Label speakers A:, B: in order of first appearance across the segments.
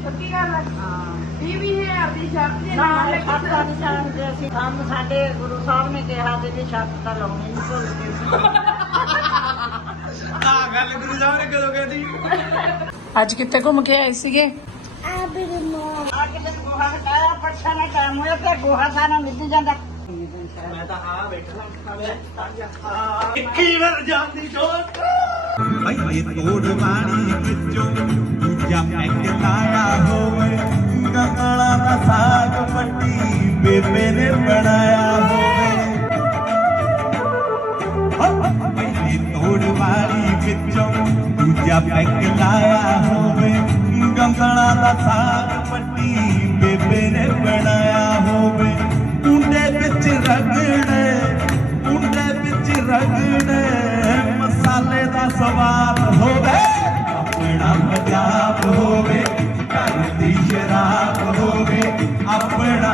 A: ਸੱਚੀ ਗੱਲ ਹੈ। ਹਾਂ 20,000 ਦੀ ਸ਼ਰਤ ਦੇ
B: ਨਾ
A: ਨਾਲ
B: ਛੱਤ ਦਾ ਨਹੀਂ ਜਾਣਦੇ ਅਸੀਂ। ਸਾਨੂੰ ਸਾਡੇ ਗੁਰੂ ਸਾਹਿਬ ਨੇ ਕਿਹਾ ਸੀ ਵੀ ਛੱਤ ਤਾਂ ਲਾਉਣੀ ਨਹੀਂ ਭੁੱਲ ਗਏ।
C: ਆ ਗੱਲ ਗੁਰੂ ਸਾਹਿਬ ਨੇ ਕਦੋਂ ਕਹਿਤੀ?
A: ਅੱਜ ਕਿੱਥੇ ਘੁੰਮ ਕੇ ਆਏ ਸੀਗੇ?
B: ਆ ਕਿਤੇ ਗੋਹਾ ਹਟਾਇਆ ਪਰਛਾ ਨਾ ਟਾਈਮ ਹੋਇਆ ਤੇ ਗੋਹਾ ਸਾਰਾ ਮਿੱਟੀ ਜਾਂਦਾ।
C: ਮੈਂ ਤਾਂ ਆ ਬੈਠਾ ਇੱਕੀ ਵਾਰ ਜਾਂਦੀ ਜੋਤ
D: ਭਾਈ ਤੋੜ ਵਾਲੀ ਵਿੱਚੋਂ ਦੂਜਾ ਪੈਕ ਲਾਇਆ ਹੋਵੇ ਗੰਗਲਾਂ ਦਾ ਸਾਗ ਪੱਟੀ ਬੇਬੇ ਨੇ ਬਣਾਇਆ ਹੋਵੇ ਭਾਈ ਤੋੜ ਵਾਲੀ ਵਿੱਚੋਂ ਦੂਜਾ ਪੈਕ ਲਾਇਆ ਹੋਵੇ ਗੰਗਲਾਂ ਦਾ ਸਾਗ ਪੱਟੀ ਬੇਬੇ ਨੇ ਬਣਾਇਆ ਹੋਵੇ ਕੁੰਡੇ ਵਿੱਚ ਰਗੜੇ ਮਸਾਲੇ ਦਾ ਸਵਾਦ ਹੋਵੇ ਆਪਣਾ ਪੰਜਾਬ ਹੋਵੇ ਘਰ ਦੀ ਸ਼ਰਾਬ ਹੋਵੇ ਆਪਣਾ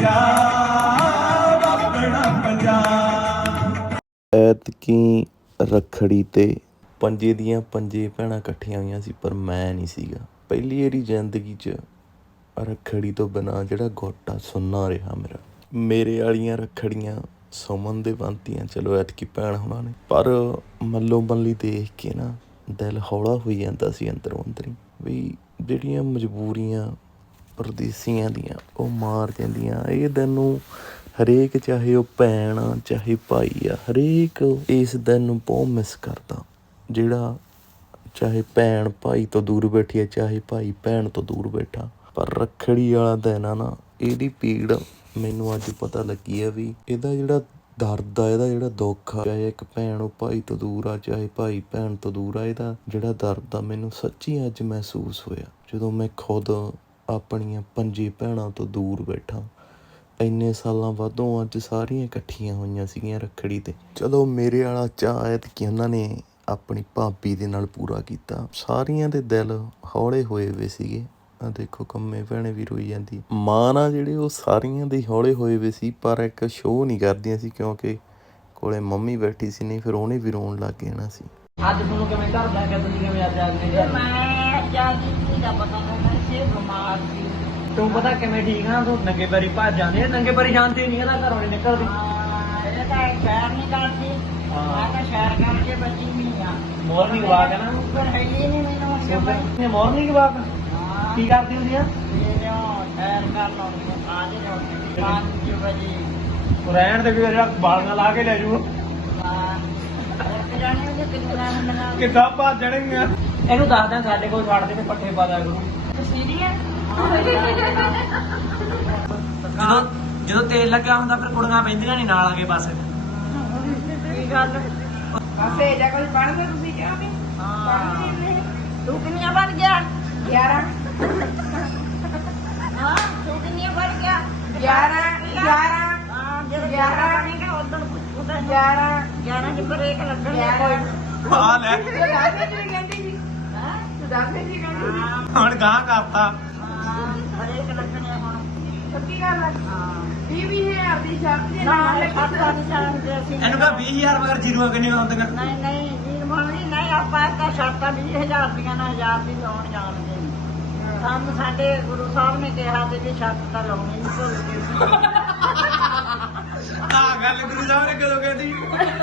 D: ਪੰਜਾਬ।
E: ਐਤਕੀ ਰੱਖੜੀ ਤੇ ਪੰਜੇ ਦੀਆਂ ਪੰਜੇ ਭੈਣਾਂ ਇਕੱਠੀਆਂ ਹੋਈਆਂ ਸੀ ਪਰ ਮੈਂ ਨਹੀਂ ਸੀਗਾ। ਪਹਿਲੀ ਵਾਰੀ ਜ਼ਿੰਦਗੀ 'ਚ ਰੱਖੜੀ ਤੋਂ ਬਿਨਾਂ ਜਿਹੜਾ ਗੋਟਾ ਸੁੰਨਾ ਰਿਹਾ ਮੇਰੇ ਵਾਲੀਆਂ ਰੱਖੜੀਆਂ ਸੁਮਨ ਦੇ ਬੰਨ੍ਹਤੀਆਂ ਚਲੋ ਐਤਕੀ ਭੈਣ ਹੋਣਾ ਨੇ, ਪਰ ਮੱਲੋ ਮੱਲੀ ਦੇਖ ਕੇ ਨਾ ਦਿਲ ਹੌਲਾ ਹੋਈ ਜਾਂਦਾ ਸੀ ਅੰਦਰੋਂ ਅੰਦਰੀ ਵੀ ਜਿਹੜੀਆਂ ਮਜਬੂਰੀਆਂ ਪਰਦੇਸੀਆਂ ਦੀਆਂ ਉਹ ਮਾਰ ਜਾਂਦੀਆਂ। ਇਹ ਦਿਨ ਨੂੰ ਹਰੇਕ ਚਾਹੇ ਉਹ ਭੈਣ ਆ ਚਾਹੇ ਭਾਈ ਆ ਹਰੇਕ ਇਸ ਦਿਨ ਨੂੰ ਬਹੁਤ ਮਿਸ ਕਰਦਾ। ਜਿਹੜਾ ਚਾਹੇ ਭੈਣ ਭਾਈ ਤੋਂ ਦੂਰ ਬੈਠੀ ਹੈ ਚਾਹੇ ਭਾਈ ਭੈਣ ਤੋਂ ਦੂਰ ਬੈਠਾ, ਪਰ ਰੱਖੜੀ ਵਾਲਾ ਦਿਨ ਆ ਨਾ ਇਹਦੀ ਪੀੜ ਮੈਨੂੰ ਅੱਜ ਪਤਾ ਲੱਗੀ ਆ ਵੀ ਇਹਦਾ ਜਿਹੜਾ ਦਰਦ ਆ ਇਹਦਾ ਜਿਹੜਾ ਦੁੱਖ ਆ ਚਾਹੇ ਇੱਕ ਭੈਣ ਉਹ ਭਾਈ ਤੋਂ ਦੂਰ ਆ ਚਾਹੇ ਭਾਈ ਭੈਣ ਤੋਂ ਦੂਰ ਆ ਇਹਦਾ ਜਿਹੜਾ ਦਰਦ ਆ ਮੈਨੂੰ ਸੱਚੀ ਅੱਜ ਮਹਿਸੂਸ ਹੋਇਆ ਜਦੋਂ ਮੈਂ ਖੁਦ ਆਪਣੀਆਂ ਪੰਜੇ ਭੈਣਾਂ ਤੋਂ ਦੂਰ ਬੈਠਾ। ਇੰਨੇ ਸਾਲਾਂ ਬਾਅਦੋਂ ਅੱਜ ਸਾਰੀਆਂ ਇਕੱਠੀਆਂ ਹੋਈਆਂ ਸੀਗੀਆਂ ਰੱਖੜੀ ਤੇ। ਚਲੋ ਮੇਰੇ ਵਾਲਾ ਚਾਅ ਐਤਕੀ ਉਹਨਾਂ ਨੇ ਆਪਣੀ ਭਾਬੀ ਦੇ ਨਾਲ ਪੂਰਾ ਕੀਤਾ। ਸਾਰੀਆਂ ਦੇ ਦਿਲ ਹੌਲੇ ਹੋਏ ਵੇ ਸੀਗੇ। ਆ ਦੇਖੋ ਕੰਮੇ ਭੈਣੇ ਵੀ ਰੋਈ ਜਾਂਦੀ। ਮਾਂ ਨਾਲ ਜਿਹੜੇ ਉਹ ਸਾਰੀਆਂ ਦੇ ਹੌਲੇ ਹੋਏ ਵੇ ਸੀ ਪਰ ਇੱਕ ਸ਼ੋਅ ਨਹੀਂ ਕਰਦੀਆਂ ਸੀ ਕਿਉਂਕਿ ਕੋਲੇ ਮੰਮੀ ਬੈਠੀ ਸੀ, ਨਹੀਂ ਫਿਰ ਉਹਨੇ ਵੀ ਰੋਣ ਲੱਗ ਜਾਣਾ ਸੀ।
C: ਅੱਜ ਤੁਹਾਨੂੰ ਕਿਵੇਂ ਘਰ ਲੈ ਕੇ ਤੁਸੀਂ ਕਿਵੇਂ ਅੱਜ ਆ ਗਏ?
B: ਮੈਂ ਜਾਂਦੀ ਦਾ ਪਤਾ ਨਹੀਂ ਸੀ ਬਿਮਾਰ ਸੀ।
C: ਤੂੰ ਪਤਾ ਕਿਵੇਂ ਠੀਕ ਆ ਤੂੰ ਨੰਗੇ ਪੈਰੀ ਭੱਜ ਜਾਂਦੇ ਨੰਗੇ ਪੈਰੀ ਜਾਂਦੇ ਨਹੀਂ ਇਹਦਾ ਘਰੋਂ ਨਹੀਂ ਨਿਕਲਦੀ।
B: ਇਹ ਤਾਂ ਸ਼ਹਿਰ ਨਹੀਂ ਕਰਦੀ। ਮੈਂ ਤਾਂ ਸ਼ਹਿਰ ਕਰਕੇ ਬਚੀ ਨਹੀਂ ਆ।
C: ਮਾਰਨਿੰਗ ਵਾਕ ਹੈ ਨਾ
B: ਪਰ ਹੈ ਹੀ ਨਹੀਂ ਮੈਨੂੰ
C: ਮਾਰਨਿੰਗ ਵਾਕ ਕੀ ਕਰਦੀ ਹੁੰਦੀ ਆ?
B: ਸ਼ਹਿਰ ਕਰ ਲਾਉਂਦੀ ਆ ਜੇ 5 ਵਜੇ
C: ਰਹਿਣ ਦੇ ਵੀ ਬਾਲੀਆਂ ਲਾ ਕੇ ਲੈ ਜੂ ਕਿੱਦਾਂ ਭੱਜਣਗੀਆਂ। ਇਹਨੂੰ ਦੱਸਦਾ ਸਾਡੇ ਕੋਲ ਛੱਡ ਦੇ ਤੇ ਪੱਠੇ ਪਾ ਦਿਆ ਕਰੂ। ਜਦੋਂ ਤੇਲ ਲੱਗਿਆ ਹੁੰਦਾ ਫਿਰ ਕੁੜੀਆਂ ਪੈਂਦੀਆਂ ਨਹੀਂ ਨਾਲ ਆ ਕੇ ਬਸ।
B: ਕੀ ਗੱਲ
A: ਪਾਸੇ ਜਾ ਕੋਈ ਪੜ੍ਹਦੇ ਤੁਸੀਂ ਕਿਹਾ ਵੀ ਪੜ੍ਹਦੇ
B: ਤੂੰ ਕਿੰਨੀਆਂ ਬਣ ਗਿਆ?
A: 11
B: ਹਾਂ ਤੂੰ ਕਿੰਨੀਆਂ ਬਣ ਗਿਆ?
A: 11
B: ਹਾਂ ਜਦੋਂ 11 ਬਣੇਗਾ ਉਦੋਂ ਪੁੱਛੂਗਾ 11 ਚ ਬ੍ਰੇਕ ਲੱਗਣਗੇ ਕੋਈ।
C: ਆ ਲੈ
A: ਦਾਦੇ ਜੀ ਕਹਿੰਦੀ ਸੀ ਦਾਦੇ ਜੀ ਕਹਿੰਦੀ ਸੀ
C: ਹੁਣ ਗਾਂ ਕਰਤਾ।
B: ਬ੍ਰੇਕ ਲੱਗਣੇ ਹੁਣ
A: ਸੱਚੀ ਗੱਲ ਹੈ। 20,000 ਦੀ ਸ਼ਰਤ ਦੇ
B: ਨਾ
A: ਨਾਲ
B: ਛੱਤ ਦਾ ਨਹੀਂ ਜਾਣਦੇ ਅਸੀਂ।
C: ਇਹਨੂੰ ਕਹ 20,000 ਮਗਰ ਜੀਰੋ ਕਿੰਨੀਆਂ ਆਉਂਦੀਆਂ?
B: ਨਹੀਂ ਨਹੀਂ ਜੀ ਮਾਣੀ ਨਹੀਂ ਆਪਾਂ ਤਾਂ ਸ਼ਰਤਾਂ 20,000 ਦੀਆਂ ਨਾ 1000 ਦੀ ਲਾਉਣ ਜਾਣਦੇ। ਸਾਨੂੰ ਸਾਡੇ ਗੁਰੂ ਸਾਹਿਬ ਨੇ ਕਿਹਾ ਸੀ ਵੀ ਛੱਤ ਤਾਂ ਲਾਉਣੀ ਨਹੀਂ ਭੁੱਲ ਗਏ।
C: ਆ ਗੱਲ ਗੁਰੂ ਸਾਹਿਬ ਨੇ ਕਦੋਂ ਕਹਿਤੀ?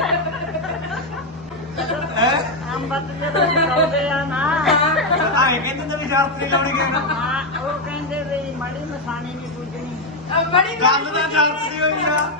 B: ਅੰਬਤ ਜਦੋਂ ਲਾਉਂਦੇ ਆ ਨਾ
C: ਆਏ ਕਹਿੰਦੇ ਤਾਂ ਵੀ ਸ਼ਰਤ ਨਹੀਂ ਲਾਉਣੀ ਕਹਿੰਦਾ।
B: ਹਾਂ ਉਹ ਕਹਿੰਦੇ ਵੀ ਮੜੀ ਮਸਾਣੀ ਨਹੀਂ ਪੁੱਜਣੀ।
A: ਬੜੀ
C: ਗੱਲ ਤਾਂ ਸ਼ਰਤ ਦੀ ਹੋਈ ਆ।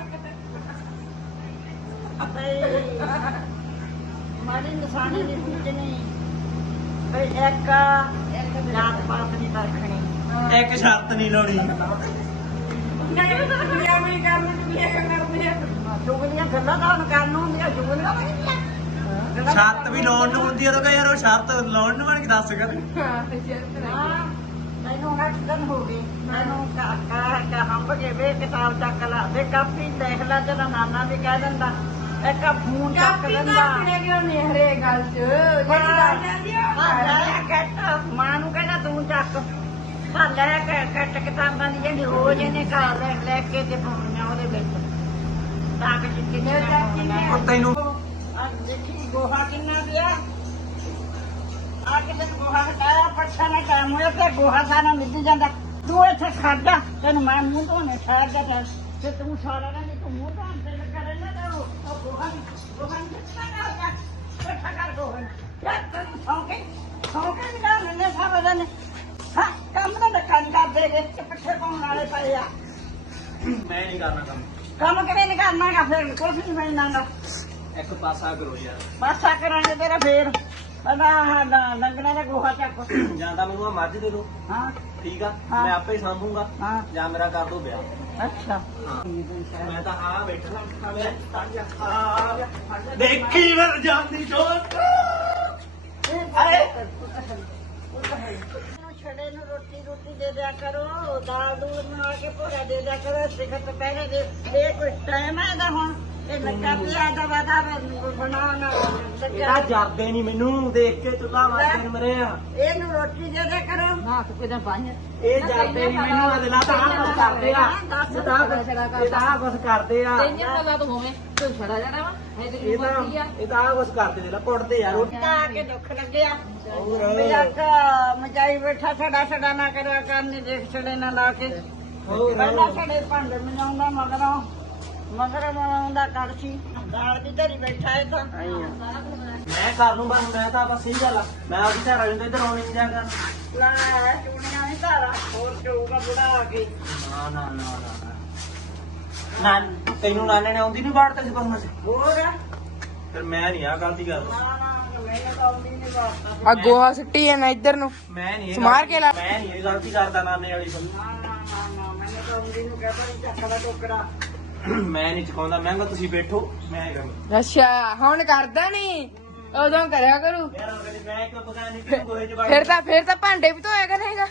B: ਮਾੜੀ ਨਿਸ਼ਾਨੀ ਨਹੀਂ ਪੁੱਜਣੀ ਬਈ ਇੱਕ ਜਾਤ ਪਾਤ ਨਹੀਂ ਰੱਖਣੀ।
C: ਇੱਕ ਸ਼ਰਤ ਨਹੀਂ ਲਾਉਣੀ।
A: ਨਹੀਂ ਦੁਨੀਆ ਵੀ ਕੰਮ ਦੁਨੀਆ ਕਰਦੇ ਆ
B: ਚੁਗਲੀਆਂ ਗੱਲਾਂ ਤਾਂ ਹੁਣ ਕਰਨ ਨੂੰ ਹੁੰਦੀਆਂ ਚੁਗਲੀਆਂ
C: ਸ਼ਰਤ ਵੀ ਲਾਉਣ ਨੂੰ ਹੁੰਦੀ ਆ ਤਾਂ ਯਾਰ ਉਹ ਸ਼ਰਤ ਲਾਉਣ ਨੂੰ ਬਣ ਕੇ ਦੱਸ ਕਰ।
B: ਹਾਂ ਮੈਨੂੰ 8 ਦਿਨ ਹੋ ਗਏ ਮੈਨੂੰ ਕਾਕਾ ਹੰਬ ਕੇ ਵੇ ਕਿਤਾਬ ਚੱਕ ਲਾ ਵੇ ਕਾਪੀ ਦੇਖ ਲੈ ਤੇਰਾ ਨਾਨਾ ਵੀ ਕਹਿ ਦਿੰਦਾ ਇੱਕ ਫੋਨ ਚੱਕ ਲੈਂਦਾ।
A: ਕਿਉਂ ਨਹੀਂ ਹਰੇ ਗੱਲ ਚ ਜਿਹੜੀ ਗੱਲ ਜਾਂਦੀ ਆ
B: ਮਾਂ ਨੂੰ ਕਹਿੰਦਾ ਤੂੰ ਚੱਕ ਲੈ ਕੇ ਕੱਟ ਕਿਤਾਬਾਂ ਦੀ ਜਿਹੜੀ ਰੋਜ਼ ਇਹਨੇ ਘਰ ਲੈ ਕੇ ਤੇ ਪਾਉਣੀਆਂ ਉਹਦੇ ਵਿੱਚ ਤਾਂ ਕਿ ਕਿੰਨੇ
C: ਤੈਨੂੰ
B: ਦੇਖੀ ਗੋਹਾ ਕਿੰਨਾ ਪਿਆ ਆ ਕਿਤੇ ਗੋਹਾ ਹਟਾਇਆ ਪਰਛਾ ਨਾ ਟਾਈਮ ਕੰਮ ਹੋਇਆ ਤੇ ਗੋਹਾ ਸਾਰਾ ਮਿੱਟੀ ਜਾਂਦਾ ਤੂੰ ਇੱਥੇ ਖੜ ਜਾ ਤੈਨੂੰ ਮੈਂ ਮੂੰਹ ਧੋਣੇ ਠਹਿਰ ਜਾ ਤੇ ਤੂੰ ਸਾਰਾ ਦਿਨ ਤੂੰ ਮੂੰਹ ਧੋਣ ਤੇ ਲੱਗਾ ਰਹਿਣਾ ਤਾਂ ਉਹ ਗੋਹਾ ਨਹੀਂ ਇਕੱਠਾ ਕਰ ਗੋਹਾ ਯਾਰ ਤੈਨੂੰ ਸੌਂ ਕੇ ਨਿਕਾ ਲੈਣੇ ਸਾਰਾ ਦਿਨ ਹਾਂ ਕੰਮ ਤਾਂ ਧੱਕਾ ਨਹੀਂ ਕਰਦੇ ਗੇ ਪਿੱਛੇ ਪਾਉਣ ਵਾਲੇ ਪਏ ਆ
C: ਮੈਂ ਨਹੀਂ ਕਰਨਾ
B: ਕੰਮ ਕਿਵੇਂ ਨਹੀਂ ਕਰਨਾਗਾ ਫਿਰ ਕੁਛ ਨਹੀਂ ਬਣਨਾਗਾ
C: ਇੱਕ ਪਾਸਾ ਕਰੋ ਯਾਰ
B: ਪਾਸਾ ਕਰਾਂਗੇ ਤੇਰਾ ਫੇਰ ਪਤਾ ਡੰਗਰਾਂ ਦਾ ਗੋਹਾ ਚੱਕ
C: ਜਾਂ ਤਾਂ ਮੈਨੂੰ ਆਹ ਮੱਝ ਦੇ ਦੋ
B: ਹਾਂ
C: ਠੀਕ ਆ
B: ਹਾਂ।
C: ਮੈਂ ਆਪੇ ਸਾਂਭੂਗਾ
B: ਹਾਂ
C: ਜਾਂ ਮੇਰਾ ਕਰ ਦੋ ਵਿਆਹ
B: ਅੱਛਾ
C: ਮੈਂ ਤਾਂ ਆ ਬੈਠਾ ਦੇਖੀ ਵਰ ਜਾਂਦੀ ਜੋਤ
B: ਛੜੇ ਨੂੰ ਰੋਟੀ ਦੇ ਦਿਆ ਕਰੋ ਦਾਲ ਦੂਲ ਬਣਾ ਕੇ ਭੋਰਾ ਦੇ ਦਿਆ ਕਰੋ ਸਿਖਤ ਪਹਿਲੇ ਦੇ ਇਹ ਕੋਈ ਟਾਈਮ ਹੈ ਇਹਦਾ ਹੁਣ ਇਹ ਲੱਗਾ ਪਿਆ ਦਾ ਵਾਦਾ ਬਣਾਉਣਾ
C: ਇਹਦਾ ਜਰਦੇ ਨਹੀਂ ਮੈਨੂੰ ਦੇਖ ਕੇ ਚੁੱਲਾ ਵਾਸਤੇ ਮਰੇ ਆ
B: ਇਹਨੂੰ ਰੋਟੀ ਦੇ ਦਿਆ ਕਰੋ ਨਾ ਤੂੰ ਕਿਦਾਂ ਬਾਹਰ
C: ਇਹ ਜਰਦੇ ਨਹੀਂ ਮੈਨੂੰ ਅਦਲਾ ਤਾਂ ਆਹ ਕੁਛ ਕਰਦੇ ਆ ਇਹਦਾ ਕੁਛ ਕਰਦੇ ਆ ਇਹਦਾ ਆਹ ਕੁਛ ਕਰਦੇ ਦੇ ਲਾ ਪੁੱਟਦੇ ਯਾਰ
B: ਆ ਕੇ ਦੁੱਖ ਲੱਗਿਆ ਮਜਾਈ ਬੈਠਾ ਛੜਾ ਨਾ ਕਰਿਆ ਕਰਨੀ ਦੇਖ ਛੜੇ ਨਾ ਲਾ ਕੇ ਪਹਿਲਾਂ ਛੜੇ ਭਾਂਡੇ ਮਨਾਉਂਦਾ ਮਗਰ ਮਨਾਉਂਦਾ ਕੜਛੀ ਦਾਲ ਦੀ ਧਰੀ ਬੈਠਾ ਹੈ ਤਾਂ
C: ਮੈਂ ਕਰ ਲੂੰ ਬਸ ਮੈਂ ਤਾਂ ਬਸ ਸਹੀ ਗੱਲ ਆ ਮੈਂ ਆਪਦੀ ਘਰ ਵਾਲੀ ਨੂੰ ਇੱਧਰ ਆਉਣੀ ਨਹੀਂ ਜਾ ਕਰ
B: ਲੈ ਚੂੜੀਆਂ ਨਹੀਂ ਧਾਰਾ ਹੋਰ ਚੂਗਾ ਬੁੜਾ ਆ ਕੇ
C: ਨਾ ਤੈਨੂੰ ਨਾਨੇ ਨੇ ਆਉਂਦੀ ਨਹੀਂ ਬਾੜ ਤੇ ਸੀ ਬਸ
B: ਹੋਰ
C: ਫਿਰ ਮੈਂ ਨਹੀਂ ਆ ਗਲਤੀ ਕਰ
B: ਮੈਨੂੰ ਤਾਂ ਆਉਂਦੀ ਨਹੀਂ ਬਾਤ
A: ਆ ਗੋਹਾ ਸਿੱਟੀ ਜਾਂਦਾ ਇੱਧਰ ਨੂੰ
C: ਮੈਂ ਨਹੀਂ
A: ਸਮਾਰ ਕੇ ਲਾ
C: ਮੈਂ ਨਹੀਂ ਇਹ ਗਲਤੀ ਕਰਦਾ ਨਾਨੇ ਵਾਲੀ
B: ਨਾ ਮੈਨੂੰ ਤਾਂ ਆਉਂਦੀ ਨੂੰ ਕਹਿੰਦਾ ਚੱਕ ਦਾ ਟੋਕਰਾ
C: ਮੈਂ ਨਹੀਂ ਚਕਾਉਂਦਾ ਮੈਂ ਕਿਹਾ ਤੁਸੀਂ ਬੈਠੋ ਮੈਂ ਕਰਾਂ
A: ਅੱਛਾ ਹੁਣ ਕਰਦਾ ਨਹੀਂ ਉਦੋਂ ਕਰਿਆ ਕਰੂ
C: ਯਾਰ ਉਹ ਕਹਿੰਦੀ ਮੈਂ ਕਿਉਂ ਪਤਾ ਨਹੀਂ ਕਿਉਂ ਗੋਹੇ ਚ ਵੜ
A: ਫਿਰ ਤਾਂ ਭਾਂਡੇ ਵੀ ਧੋਇਆ ਕਰੇਗਾ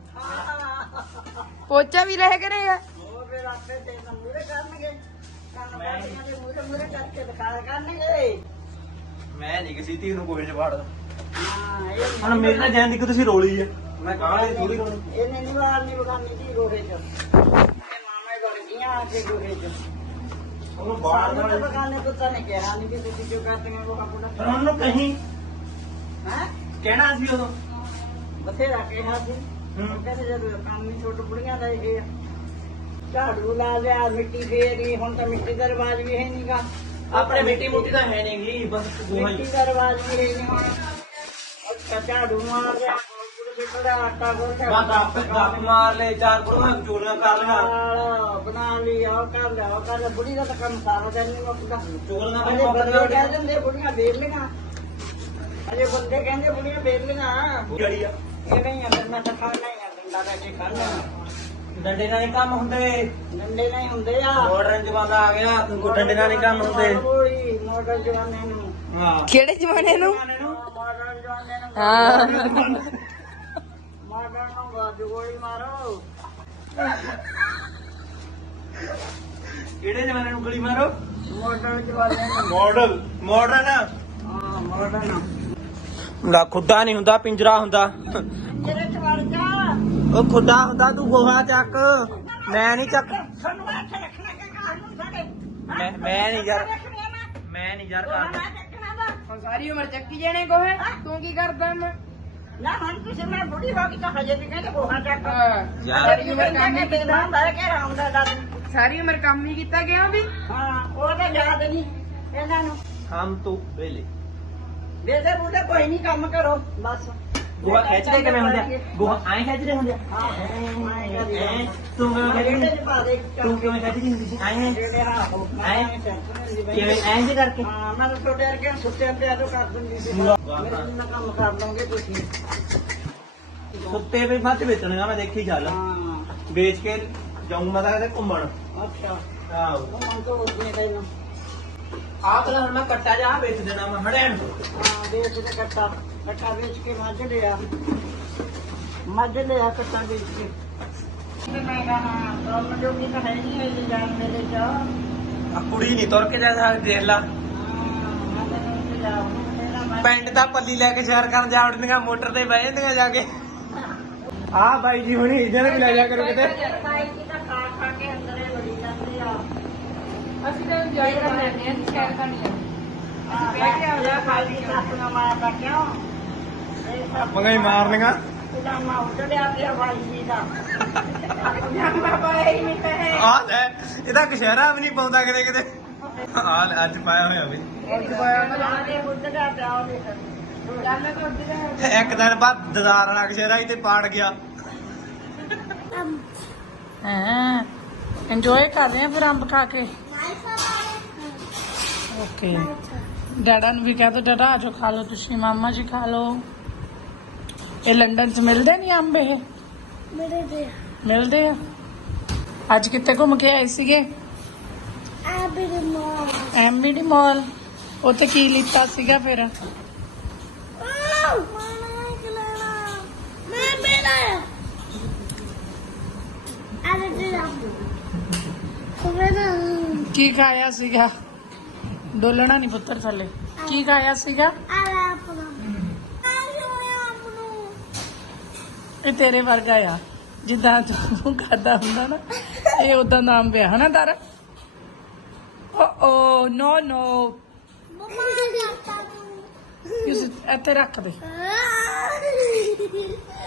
A: ਪੋਚਾ ਵੀ ਰਹਿ ਕਰੇਗਾ
B: ਉਹ ਫਿਰ ਆਪੇ ਤੇ ਮੂਰੇ ਕਰਨਗੇ ਮੂਰੇ ਕਰਕੇ ਦਿਖਾ ਕਰਨਗੇ
C: ਮੈਂ ਨਹੀਂ ਕਿਸੇ ਧੀ ਨੂੰ ਗੋਹੇ ਚ ਵੜਦਾ
B: ਹਾਂ ਇਹ
C: ਹੁਣ ਮੇਰੇ ਨਾਲ ਜਾਂਦੀ ਕਿ ਤੁਸੀਂ ਰੋਲੀ ਆ ਮੈਂ ਕਾਹਲੇ ਥੋੜੀ ਰੋਣੀ
B: ਇਹਨੇ ਨਹੀਂ ਵਾਰਨੀ ਬਗਾਨੀ ਦੀ ਗੋਹੇ ਚ ਇਹ ਮਾਮਾ ਹੀ ਵਰਗੀਆਂ ਆ ਕੇ ਗੋਹੇ ਚ
C: ਉਹਨੂੰ ਬਾਹਰ
B: ਸਾਨੂੰ ਤਾਂ
C: ਨਾਲ
B: ਬਗਾਨੇ ਕੁੱਤਾ ਨੇ ਕਿਹਾ ਨਹੀਂ ਕਿ ਤੁਸੀਂ ਕਿਉਂ ਕਰਦੇ ਹੋ ਉਹ ਆਪਣਾ
C: ਫਿਰ ਉਹਨੂੰ ਕਹੀਂ
B: ਹੈ
C: ਕਹਿਣਾ ਸੀ ਉਦੋਂ
B: ਬਥੇਰਾ ਕਿਹਾ ਸੀ ਉਹ ਕਹਿੰਦੇ ਜਦੋਂ ਕੰਮ ਹੀ ਛੋਟ ਬੁੜੀਆਂ ਦਾ ਹੀ ਗਿਆ ਝਾੜੂ ਲਾ ਲਿਆ ਮਿੱਟੀ ਫੇਰੀ ਹੁਣ ਤਾਂ ਮਿੱਟੀ ਦਾ ਰਿਵਾਜ ਵੀ ਹੈ ਨਹੀਂਗਾ
C: ਆਪਣੇ ਮਿੱਟੀ ਮੁੱਟੀ ਤਾਂ ਹੈ ਨਹੀਂਗੀ ਬਸ ਗੋਹਾ
B: ਮਿੱਟੀ
C: ਹੀ
B: ਦਾ ਰਿਵਾਜ ਵੀ ਹੈ ਨਹੀਂ ਹੁਣ ਅੱਛਾ ਝਾੜੂ ਮਾਰ ਲਿਆ ਕੁੜੇ ਛਿੱਟ ਦਾ ਆਟਾ ਗੋਲਿਆ
C: ਬਸ ਆਪੇ ਗੱਪ ਮਾਰ ਲੈ ਚਾਰ ਕੁੜੀਆਂ ਚੋਰੀਆਂ ਕਰ ਲਿਆ
B: ਬਣਾ ਲਈ ਆ ਕਰ ਲਿਆ ਉਹ ਕਰ ਲਿਆ ਬੁੜੀ ਦਾ ਤਾਂ ਕੰਮ ਸਾਰਾ ਦਿਨ ਨਹੀਂ ਮੁੱਕਦਾ
C: ਚੋਰੀਆਂ
B: ਅਜੇ
C: ਦਾ
B: ਬੰਦੇ ਕਹਿ ਦਿੰਦੇ ਬੁੜੀਆਂ ਵੇਰਲੀਆਂ ਅਜੇ ਬੰਦੇ ਕਹਿੰਦੇ ਬੁੜੀਆਂ ਵੇਰਲੀਆਂ
C: ਗੜੀ ਆ
B: ਇਹ ਨਹੀਂ ਆ ਫਿਰ ਮੈਂ ਤਾਂ ਖਾਣਾ ਹੀ ਆ ਡੰਡਾ ਲੈ ਕੇ ਖਾਣਾ
C: ਡੰਡੇ ਨਾਲ ਨਹੀਂ ਕੰਮ ਹੁੰਦੇ
B: ਡੰਡੇ ਨਹੀਂ ਹੁੰਦੇ ਆ
C: ਮਾਡਰਨ ਜ਼ਮਾਨਾ ਆ ਗਿਆ ਤੂੰ ਡੰਡੇ ਨਾਲ ਨਹੀਂ ਕੰਮ ਹੁੰਦੇ
B: ਓਏ ਮਾਡਲ ਜਵਾਨੇ ਨੂੰ
C: ਹਾਂ
A: ਕਿਹੜੇ ਜ਼ਮਾਨੇ ਨੂੰ
B: ਮਾਡਲ ਜਵਾਨੇ ਨੂੰ
A: ਹਾਂ
B: ਮਾਡਲ ਨੂੰ ਬਾਜੂ ਗੋਲੀ ਮਾਰੋ
C: ਕਿਹੜੇ ਜ਼ਮਾਨੇ ਨੂੰ ਗੋਲੀ ਮਾਰੋ
B: ਮਾਡਲ ਜਵਾਨੇ ਨੂੰ
C: ਮਾਡਰਨ
B: ਹਾਂ ਮਾਡਲ
C: ਲਾ ਖੁੱਦਾ ਨਹੀਂ ਹੁੰਦਾ ਪਿੰਜਰਾ ਹੁੰਦਾ
B: ਜਿਹੜੇ ਚ ਵੜ ਜਾ
C: ਉਹ ਖੁੱਦਾ ਹੁੰਦਾ ਤੂੰ ਗੋਹਾ ਚੱਕ ਮੈਂ ਨਹੀਂ ਚੱਕ
B: ਸਾਨੂੰ ਇੱਥੇ ਰੱਖਣਾ ਕਿ ਘਰ ਨੂੰ ਸਾਡੇ
C: ਮੈਂ ਨਹੀਂ ਯਾਰ
B: ਰੱਖਣੀਆਂ ਨਾ
C: ਮੈਂ ਨਹੀਂ ਯਾਰ
B: ਗੋਹਾ
C: ਕਰਦਾ
B: ਨਾ ਚੱਕਣਾ ਦਾ
A: ਹੁਣ ਸਾਰੀ ਉਮਰ ਚੱਕੀ ਜਾਣੇ ਗੋਹੇ ਤੂੰ ਕੀ ਕਰਦਾ ਮੈਂ
B: ਨਾ ਹੁਣ ਤੁਸੀਂ ਮੈਂ ਬੁੜੀ ਹੋ ਗਈ ਤਾਂ ਹਜੇ ਵੀ ਕਹਿੰਦੇ ਗੋਹਾ ਚੱਕ
C: ਯਾਰ
A: ਸਾਰੀ ਉਮਰ ਕੰਮ ਹੀ
B: ਦੇਦਾ ਹੁੰਦਾ ਕਿ ਰਾਉਂਦਾ ਦਾ
A: ਸਾਰੀ ਉਮਰ ਕੰਮ ਹੀ ਕੀਤਾ ਗਿਆ ਵੀ
B: ਹਾਂ ਉਹ ਤਾਂ ਯਾਦ ਨਹੀਂ ਇਹਨਾਂ ਨੂੰ
C: ਹਮ ਤੋਂ ਵੇਲੇ
B: ਵੇਦੇ ਬੁੱਢੇ ਕੋਈ ਨਹੀਂ ਕੰਮ ਕਰੋ ਬਸ
C: ਗੋਹਾ ਖਿੱਚਦੇ ਕਿਵੇਂ ਹੁੰਦੇ ਆ? ਗੋਹਾ ਐਂ ਖਿੱਚਦੇ ਹੁੰਦੇ ਆ? ਐਂ ਤੂੰ ਕਿਵੇਂ ਖਿੱਚਦੀ ਤੂੰ ਕਿਵੇਂ ਖਿੱਚਦੀ ਹੁੰਦੀ ਸੀ ਐਂ ਕਿਵੇਂ ਐਂ ਜੇ ਕਰਕੇ
B: ਹਾਂ ਮੈਂ ਤਾਂ ਤੁਹਾਡੇ ਵਰਗੇ ਸੁੱਤੇ ਪਿਆ ਤੋਂ ਕਰ ਦਿੰਦੀ ਸੀ ਮੇਰੇ ਨਾਲ ਕੰਮ ਕਰ ਲਓਗੇ ਤੁਸੀਂ
C: ਸੁੱਤੇ ਵੀ ਮੱਝ ਵੇਚਣਗਾ ਮੈਂ ਦੇਖੀ ਚੱਲ
B: ਹਾਂ
C: ਵੇਚ ਕੇ ਜਾਊਂ ਮੈਂ ਤਾਂ ਕਿਤੇ ਘੁੰਮਣ
B: ਅੱਛਾ
C: ਆਹੋ
B: ਉਹ ਮਨ ਤੋਂ ਉਸਨੇ ਤੈਨੂੰ
C: ਆਹ ਤਾਂ ਹੁਣ ਮੈਂ ਕੱਟਾ ਜਾ ਵੇਚ ਦੇਣਾ ਮੈਂ ਹੜੈਣ ਤੋਂ
B: ਹਾਂ ਵੇਚ ਦੇ ਕੱਟਾ ਵੇਚ ਕੇ ਮੱਝ ਲਿਆ ਕੱਟਾ ਵੇਚ ਕੇ ਤੇ ਮੈਂ ਕਹਾ ਕੰਮ ਜੋਗੀ ਤਾਂ ਹੈ ਨਹੀਂ ਇਹ ਜਾਨ ਮੇਰੇ ਚ
C: ਆ ਕੁੜੀ ਨਹੀਂ ਤੁਰ ਕੇ ਜਾ ਸਕਦੀ ਦੇਖ ਲਾ ਪਿੰਡ ਦਾ ਪੱਲੀ ਲੈ ਕੇ ਸ਼ਹਿਰ ਕਰਨ ਜਾ ਵੜਦੀਆਂ ਮੋਟਰ ਤੇ ਬਹਿ ਜਾਂਦੀਆਂ ਜਾ ਕੇ ਆ ਬਾਈ ਜੀ ਹੁਣੀ ਇੱਧਰ ਵੀ ਲੈ ਜਾ ਕਰੋ ਕਿਤੇ
B: ਬਾਈ ਜੀ ਤਾਂ ਖਾ ਕੇ ਅੰਦਰੇ ਵੜੀ ਜਾਂਦੇ ਆ
A: ਅਸੀਂ ਤਾਂ ਇੰਜੋਏ ਕਰ ਲੈਂਦੇ ਆ ਸ਼ੇਅਰ ਕਰਨੀ ਆ
B: ਬਹਿ ਕੇ ਆਉਂਦਾ ਖਾਲੀ ਸੱਪ ਨਾ ਮਾਰਦਾ ਕਿਉਂ
C: ਮੰਗਾਈ ਮਾਰਨੀਆਂ
B: ਪਜਾਮਾ ਉੱਡਿਆ ਪਿਆ ਬਾਈ ਜੀ ਦਾ
A: ਪਜਾਮਾ ਪਾਇਆ ਹੀ ਨਹੀਂ ਤਾਂ ਹੈ
C: ਆ ਲੈ ਇਹਦਾ ਕਸ਼ਹਿਰਾ ਵੀ ਨਹੀਂ ਪਾਉਂਦਾ ਕਿਤੇ ਕਿਤੇ ਆ ਲੈ ਅੱਜ ਪਾਇਆ ਹੋਇਆ ਵੀ
B: ਉੱਡਿਆ ਪਿਆ ਉਹਦੇ
A: ਗੱਲ ਤਾਂ ਉੱਡ ਗਿਆ
C: ਇੱਕ ਦਿਨ ਬਾਅਦ ਦਦਾਰ ਵਾਲਾ ਕਸ਼ਹਿਰਾ ਹੀ ਤੇ ਪਾੜ ਗਿਆ
F: ਹਾਂ ਇੰਜੋਏ ਕਰ ਰਹੇ ਆ ਫਿਰ ਅੰਬ ਖਾ ਕੇ ਓਕੇ ਡੈਡਾ ਨੂੰ ਵੀ ਕਹਿ ਦੋ ਡੈਡਾ ਆਜੋ ਖਾ ਲਓ ਤੁਸੀਂ ਮਾਮਾ ਜੀ ਖਾ ਲਓ ਇਹ ਲੰਡਨ ਚ ਮਿਲਦੇ ਨਹੀਂ ਅੰਬ ਇਹ ਮਿਲਦੇ ਆ ਅੱਜ ਕਿੱਥੇ ਘੁੰਮ ਕੇ ਆਏ ਸੀਗੇ ਐਮਬੀਡੀ ਮਾਲ ਉੱਥੇ ਕੀ ਲਿੱਤਾ ਸੀਗਾ ਫਿਰ ਕੀ ਖਾਇਆ ਸੀਗਾ ਡੋਲਣਾ ਨਹੀਂ ਪੁੱਤਰ ਥੱਲੇ ਕੀ ਖਾਇਆ ਸੀਗਾ ਇਹ ਤੇਰੇ ਵਰਗਾ ਆ ਜਿੱਦਾਂ ਤੂੰ ਖਾਦਾ ਹੁੰਦਾ ਨਾ ਇਹ ਉਦਾਂ ਨਾਮ ਪਿਆ ਹਨਾ ਤਾਰਾ ਓ ਨੋ ਨੋ ਇੱਥੇ ਰੱਖ ਦੇ